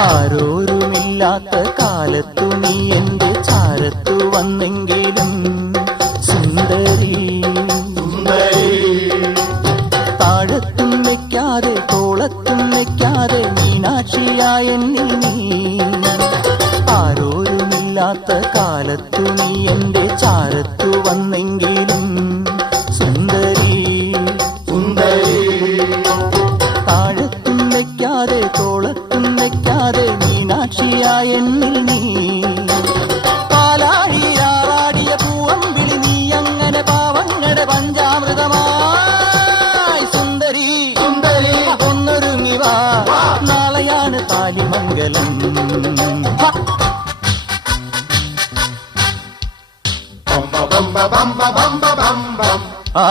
ആരോരുമില്ലാത്ത കാലത്തു നീ എന്റെ ചാരത്തു വന്നെങ്കിലും സുന്ദരി താഴത്തും വെക്കാതെ തോളത്തും വെക്കാതെ മീനാക്ഷിയായ എന്നിൽ നീ ആരോരുമില്ലാത്ത കാലത്തു നീ എന്റെ ചാരത്തു വന്നെങ്കിലും സുന്ദരി താഴത്തും വെക്കാതെ തോളത്തും വെക്കാതെ മീനാക്ഷിയായ എന്നിൽ നീ പാലാഴിയാറാടിയ പൂവമ്പിളി നീ അങ്ങനെ പാവങ്ങളുടെ പഞ്ചാമൃതമായി സുന്ദരി ഒന്നൊരുങ്ങി വാ നാളെയാണ് താലിമംഗലം ആ